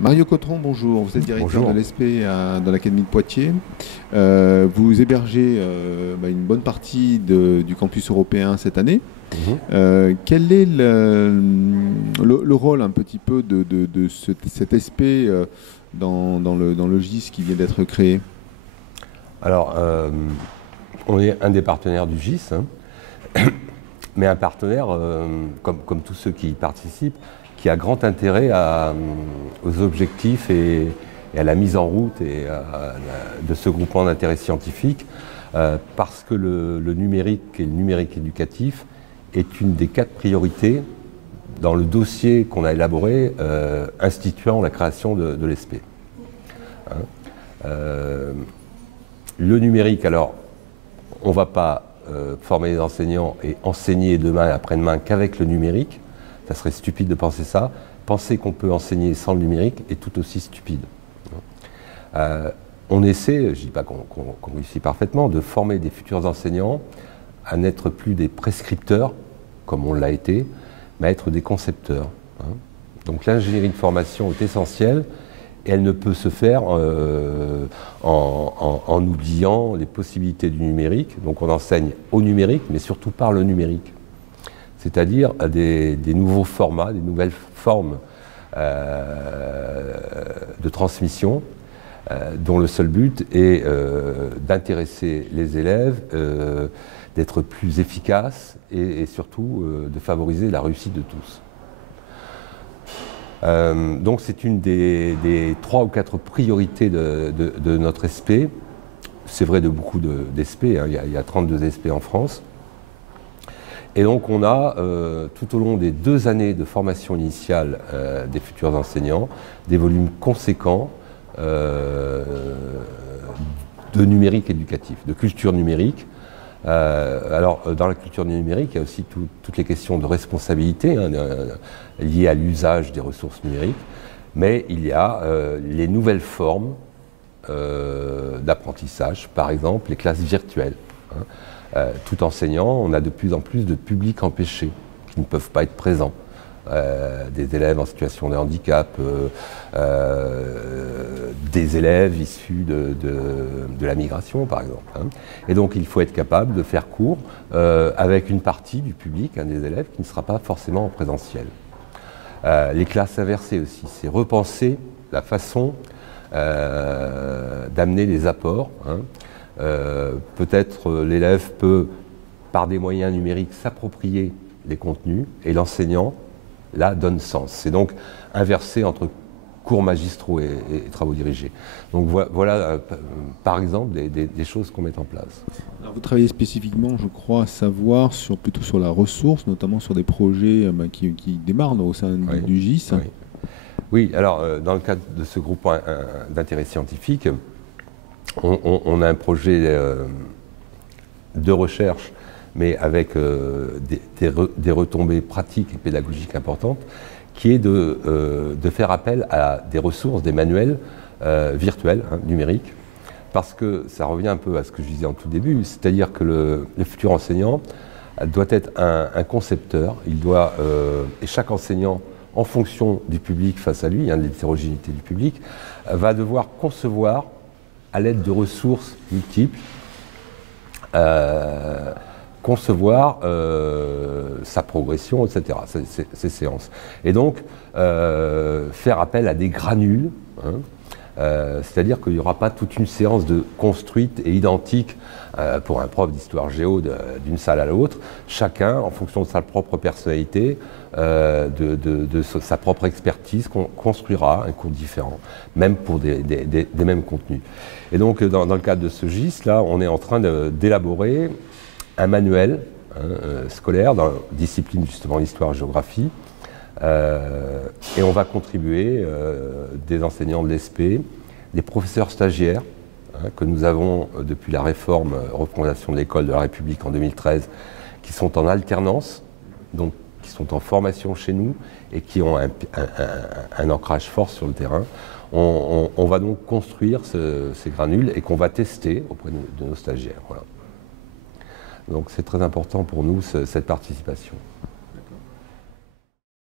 Mario Cotron, bonjour. Vous êtes directeur de Bonjour. l'ESP dans l'Académie de Poitiers. Vous hébergez une bonne partie du campus européen cette année. Mhm. Quel est le rôle un petit peu de cet ESP dans le GIS qui vient d'être créé? Alors, on est un des partenaires du GIS, hein, mais un partenaire, comme tous ceux qui y participent, qui a grand intérêt aux objectifs et à la mise en route de ce groupement d'intérêt scientifique, parce que le numérique et le numérique éducatif est une des 4 priorités dans le dossier qu'on a élaboré instituant la création de l'ESP. Hein. Le numérique, alors, on ne va pas former les enseignants et enseigner demain et après-demain qu'avec le numérique. Ça serait stupide de penser ça. Penser qu'on peut enseigner sans le numérique est tout aussi stupide. On essaie, je ne dis pas qu'on réussit parfaitement, de former des futurs enseignants à n'être plus des prescripteurs, comme on l'a été, mais à être des concepteurs. Donc l'ingénierie de formation est essentielle et elle ne peut se faire en oubliant les possibilités du numérique. Donc on enseigne au numérique, mais surtout par le numérique. C'est-à-dire à des nouveaux formats, des nouvelles formes de transmission, dont le seul but est d'intéresser les élèves, d'être plus efficaces et surtout de favoriser la réussite de tous. Donc c'est une des 3 ou 4 priorités de notre SP. C'est vrai de beaucoup d'ESP, hein, il y a 32 SP en France. Et donc on a, tout au long des 2 années de formation initiale des futurs enseignants, des volumes conséquents de numérique éducatif, de culture numérique. Alors dans la culture numérique, il y a aussi toutes les questions de responsabilité liées à l'usage des ressources numériques, mais il y a les nouvelles formes d'apprentissage, par exemple les classes virtuelles. Tout enseignant, on a de plus en plus de publics empêchés qui ne peuvent pas être présents. Des élèves en situation de handicap, des élèves issus de la migration, par exemple. Et donc, il faut être capable de faire cours avec une partie du public, des élèves, qui ne sera pas forcément en présentiel. Les classes inversées aussi, c'est repenser la façon d'amener les apports. Peut-être l'élève peut, par des moyens numériques, s'approprier les contenus et l'enseignant, là, donne sens. C'est donc inversé entre cours magistraux et travaux dirigés. Donc voilà, par exemple, des choses qu'on met en place. Alors, vous travaillez spécifiquement, je crois, savoir plutôt sur la ressource, notamment sur des projets qui démarrent au sein du GIS. Oui, alors dans le cadre de ce groupe d'intérêt scientifique, on a un projet de recherche, mais avec des retombées pratiques et pédagogiques importantes, qui est de faire appel à des ressources, des manuels virtuels, numériques, parce que ça revient un peu à ce que je disais en tout début, c'est-à-dire que le futur enseignant doit être un concepteur, et chaque enseignant, en fonction du public face à lui, de l'hétérogénéité du public, va devoir concevoir à l'aide de ressources multiples, concevoir sa progression, etc., ces séances. Et donc, faire appel à des granules, c'est-à-dire qu'il n'y aura pas toute une séance construite et identique pour un prof d'histoire géo d'une salle à l'autre. Chacun, en fonction de sa propre personnalité, de sa propre expertise, construira un cours différent, même pour des mêmes contenus. Et donc, dans le cadre de ce GIS, là, on est en train d'élaborer un manuel scolaire dans la discipline, justement, l'histoire-géographie. Et on va contribuer, des enseignants de l'ESP, des professeurs stagiaires, que nous avons depuis la réforme, refondation de l'école de la République en 2013, qui sont en alternance, donc qui sont en formation chez nous et qui ont un ancrage fort sur le terrain. On va donc construire ces granules et qu'on va tester auprès de nos stagiaires. Voilà. Donc c'est très important pour nous, cette participation.